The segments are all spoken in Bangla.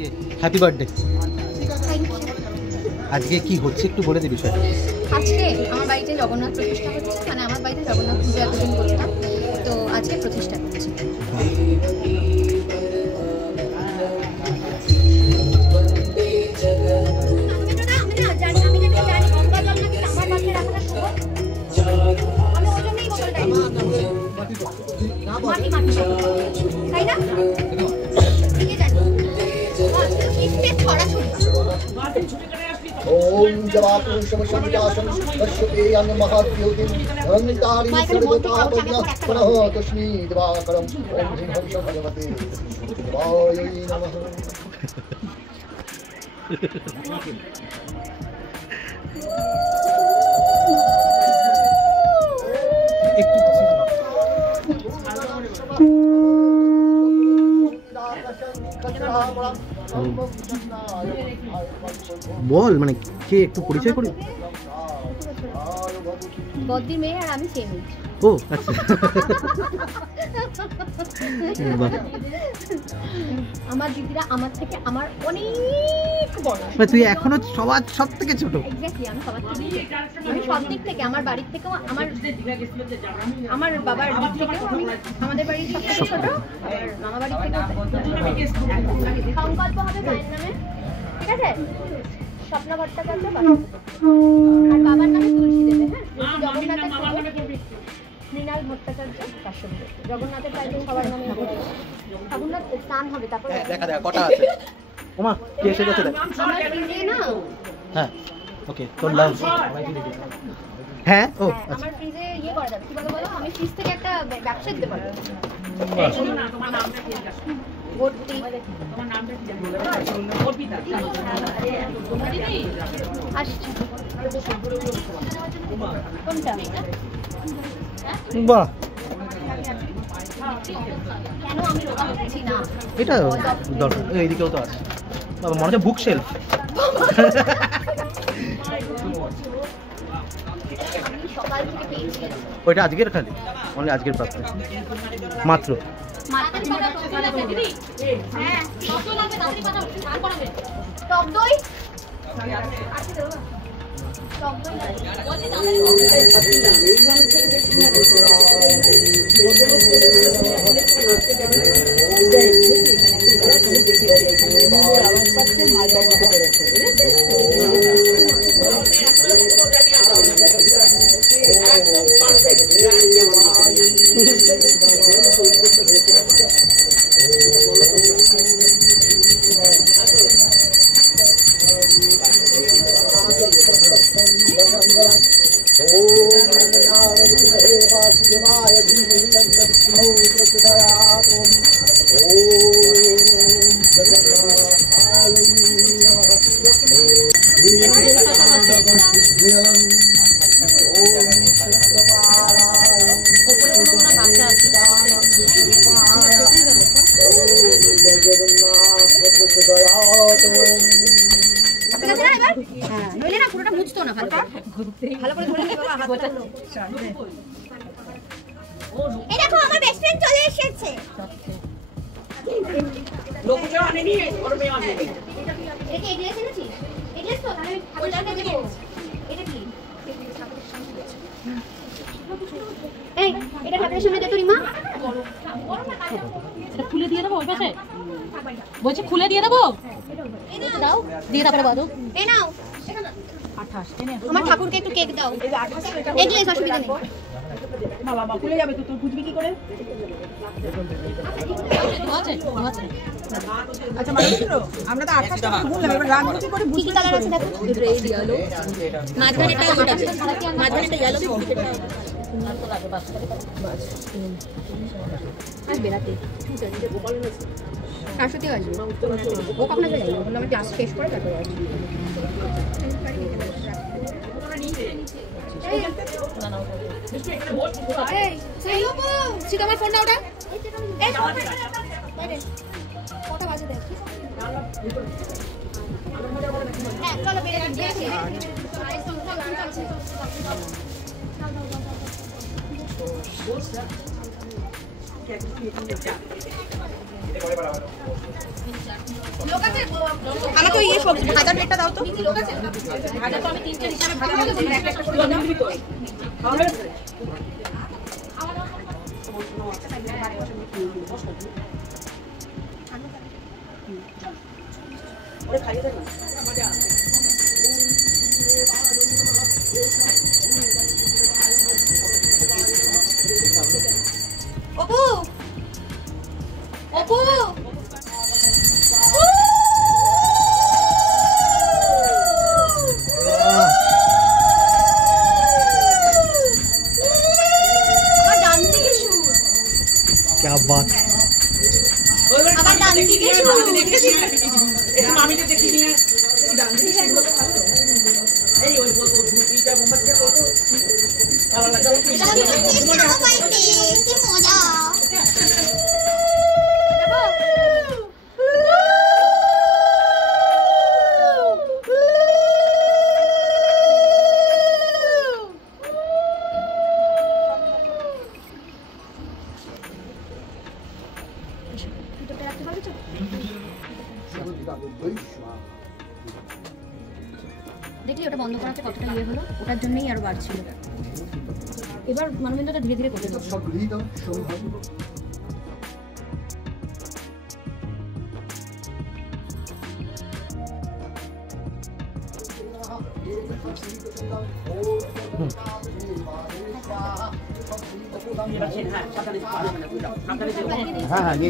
রে, হ্যাপি বার্থডে। আজকে কি হচ্ছে একটু বলে দে বিষয়টা। আজকে আমার বাড়িতে জগন্নাথ প্রতিষ্ঠা হচ্ছে, মানে আমার বাড়িতে জগন্নাথ পুজো এতদিন করতাম, তো আজকে প্রতিষ্ঠা হচ্ছে। তাই না? ओम जवापुरुष समसंजासन पश्यते अन्न महाद्योतिं अहंतारि सर्वतापज्ञ पुनः तस्मै दिवाकरं ओम ह्रीं हंस भगवते वायै नमः। বল মানে কে একটু পরিচয় করি। বদ্দির মেয়ে আর আমি সেম। ও আচ্ছা। আমার দিদিরা আমার থেকে আমার অনেক বড়। তুই এখনো সবার সব থেকে ছোট। এক্স্যাক্টলি, আমি সবার থেকে, আমি সব দিক থেকে, আমার বাড়ির থেকেও, আমার বাবার দিক থেকেও আমি, আমাদের বাড়ির সব থেকে ছোট, আর মামা বাড়ির থেকেও। সংকল্প হবে মায়ের নামে, ঠিক আছে? স্বপ্ন ভট্টাচার্য, আর বাবার নামে তুলসী দেবে। হ্যাঁ, জগন্নাথের মৃণাল ভট্টাচার্য, জগন্নাথের চাইতে সবার নামে ঠাকুরনাথ স্নান হবে, তারপর দেখা কটা আছে। ওমা কে এসে গেছে দেখ। আমার ফ্রিজে না, হ্যাঁ ওকে, তোর লাভ। হ্যাঁ ও আমার ফ্রিজে ইয়ে করা যাবে, কি বলো বলো, আমি ফ্রিজ থেকে একটা ব্যবসা দিতে পারবো। তোমার নামটা কি আছে? ভর্তি। তোমার নামটা কি জানো? অর্পিতা। আসছে কোনটা? বাহ, কেন আমি রোগা হচ্ছি না? এটা দরকার। এইদিকেও তো আছে, মনে হচ্ছে বুক শেলফ। সকাল থেকে পেয়েছি। ওইটা আজকের খালি, অনলি আজকের প্রাপ্তি মাত্র। টক দই এই দেখো আমার বেস্ট ফ্রেন্ড চলে এসেছে। লোকজন আনেনি, ওর মেয়ে আনেনি। এটা এগলেস এনেছিস? এগলেস তো তাহলে ঠাকুরদাকে দেবো। এটা কি? এই এটা ঠাকুরের সামনে দে তো রিমা। এটা খুলে দিয়ে দেবো ওই পাশে, বলছি খুলে দিয়ে দেবো। দাও দিয়ে তারপরে বাদো। এই নাও 28 আমার ঠাকুরকে একটু কেক দাও। এগলেস অসুবিধা নেই। মালা খুলে যাবে তো, তুই বুঝবি কি করে? আছে আছে। আচ্ছা মালা আমরা তো 28 টাকা বললাম, এবার রাজনীতি করে কি কি কালার আছে দেখো। রেড ইয়েলো, মাঝখানেটা ওটা, মাঝখানেটা ইয়েলো দিবো। আর তো লাগে বাস করে বাস। আর বেরাতে ঠিক আছে, যে গোপাল আছে শাশ্বতী আসবে, ও কখন আসবে জানি না, বললাম আমি ক্লাস শেষ করে তারপর আসবো। আমার ফোন ওটা কটা বাজে দেখ। হ্যাঁ চলো বেরিয়ে গেছি। আমাকে ইয়ে সবজি ভাজা প্লেটটা দাও তো। ভাজা তো আমি 3 হিসাবে ভাজা বলছি, একটা একটা করে দাও। ওরে খাইয়ে দে না। অপু অপু আমার ডান দিকে শুট। क्या बात আমার ডান দিকে শুট। এটা মামিকে দেখিনি না ডান দিকে এই ওই ধুতিটা মোমবাতিটা কত ভালো লাগে এটা আমি টেস্ট করব পাইতে কি মজা। দেখলি ওটা বন্ধ করাতে কতটা ইয়ে হলো, ওটার জন্যই আরো বাড়ছিল। এবার মানবেন্দ্রটা ধীরে ধীরে করতে হবে। সবলিদম শুভম हाँ हाँ ये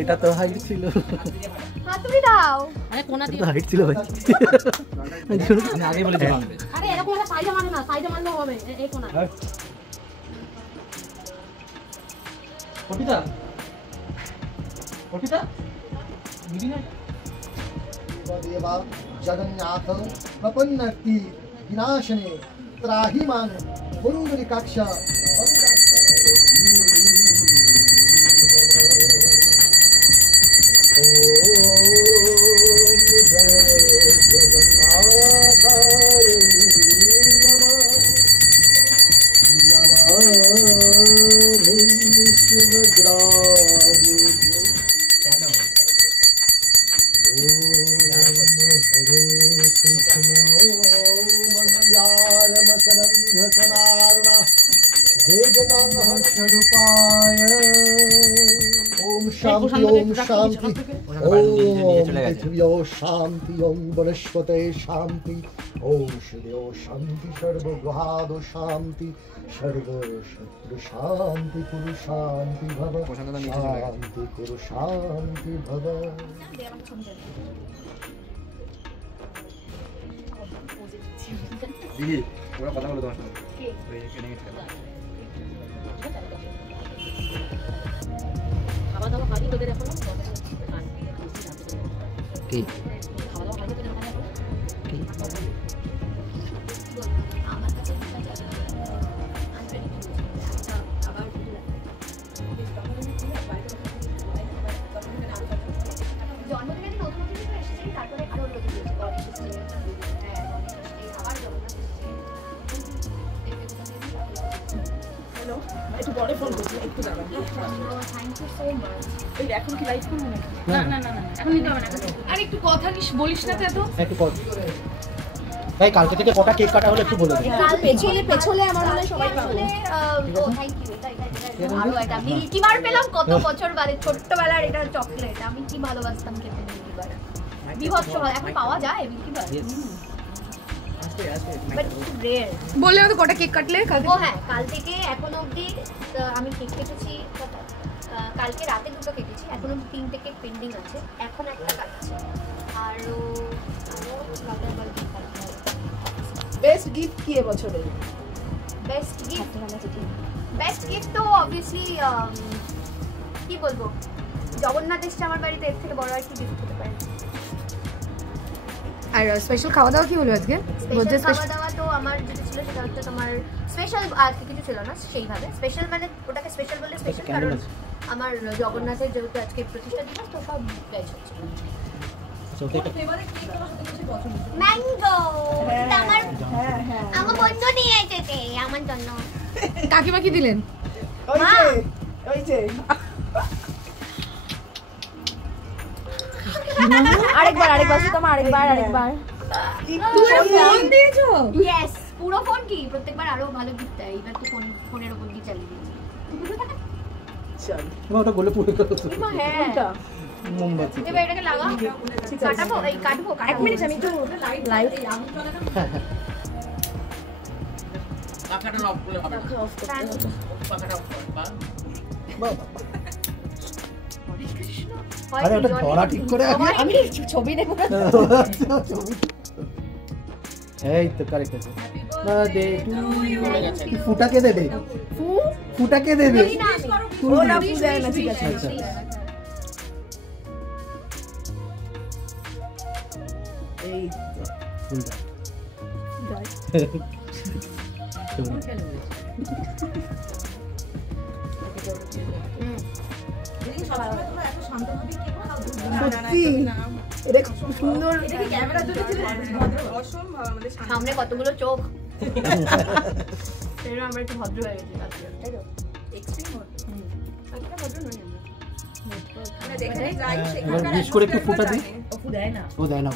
এটা তো হাইট ছিল হাতুড়ি দাও। আরে কোনা এটা দিয়ে তো হাইট ছিল ভাই আমি আগে বলেছিলাম আরে এরকম একটা সাইডে মারো না, সাইডে মারলেও হবে। এই কোনা অর্পিতা অর্পিতা দিদি না देवा जगन्नाथ प्रपन्नति विनाशने त्राहि मां पुंडरीकाक्ष ओम शांति ओम शांति ओम पृथ्व्यो शांति ओम वनस्पते शांति ओम शिवो शांति सर्वग्रहादो शांति सर्वशत्रु शांति कुरु शांति भव शांति कुरु शांति भव দিদি ওরা কথা বলে তোমার সাথে ওই কেনে গেছে খাওয়া দাওয়া খালি তোদের এখনো কি খাওয়া দাওয়া খালি তোদের এখনো কি জন্মদিনে নতুন কিছু এসেছে, তারপরে আরো লোক এসেছে, গণেশ এসেছে, হ্যাঁ গণেশ এসেছে, আবার জগন্নাথ এসেছে। হ্যালো একটু পরে ফোন করছি একটু দাঁড়ান থ্যাংক ইউ সো মাচ। এই এখন কি লাইভ করব নাকি না না না না এখন নিতে হবে না। আর একটু কথা বলিস না তো এত একটু পর ভাই কালকে থেকে কটা কেক কাটা হলো একটু বলে দিন কাল পেছনে আমার মনে হয় সবাই পাবে। ও থ্যাংক ইউ। এটা আরো একটা মিল্কি বার পেলাম কত বছর বাদে, ছোট্টবেলার এটা চকলেট, আমি কি ভালোবাসতাম খেতে মিল্কি বার। বিভৎস হয় এখন পাওয়া যায় মিল্কি বার, বাট রেয়ার। বললে তো কটা কেক কাটলে কাল ও হ্যাঁ, কাল থেকে এখনো অবধি আমি কেক কেটেছি, কালকে রাতে দুটো কেটেছি, এখনো 3টে কেক পেন্ডিং আছে, এখন একটা কাটছি। আরো বেস্ট গিফট কি এবছরে বেস্ট গিফট তো অবভিয়াসলি কি বলবো, জগন্নাথ এসছে আমার বাড়িতে, এর থেকে বড় আর কি গিফট হতে পারে। আর স্পেশাল খাওয়া দাওয়া কি হলো আজকে? স্পেশাল খাওয়া দাওয়া তো আমার যেটা ছিল সেটা হচ্ছে তোমার স্পেশাল আজকে কিছু ছিল না সেইভাবে স্পেশাল মানে ওটাকে স্পেশাল বলে স্পেশাল কেন কারণ আছে? আমার জগন্নাথের যেহেতু আজকে প্রতিষ্ঠা দিবস তো সব ভেজ হচ্ছে সত্যি এটা ম্যাঙ্গো আমার বন্ধু নিয়ে এসেছে আমার জন্য কাকিমা কি দিলেন? মা আরেকবার সুতমা আরেকবার ফোন দিয়েছো? ইয়েস পুরো ফোন কি প্রত্যেকবার আরো ভালো গিফট দেয় এবার তো ফোনের উপর দিয়ে চালিয়ে দিয়েছি ওটা বলে পুরো করো তো। হ্যাঁ মোমবাতি এবার এটাকে লাগা কাটাবো এই কাটবো এক মিনিট আমি একটু লাইভ পাখাটা অফ করলে হবে না। পাখাটা অফ কর বা আরে ওটা ধরা ঠিক করে আমি ছবি দেখবো ছবি এই তো কারেক্ট আছে বার্থডে টু ইউ ফুটাকে দে দে ফুটাকে দে দে ও না পূজা না ঠিক আছে আচ্ছা এই ফুলটা সত্যি এটা খুব সুন্দর সামনে কতগুলো চোখ সেটা আমরা একটু ভদ্র হয়ে গেছি তাই তো এবার বিশ করে একটু ফুটা দিই ও দেয় না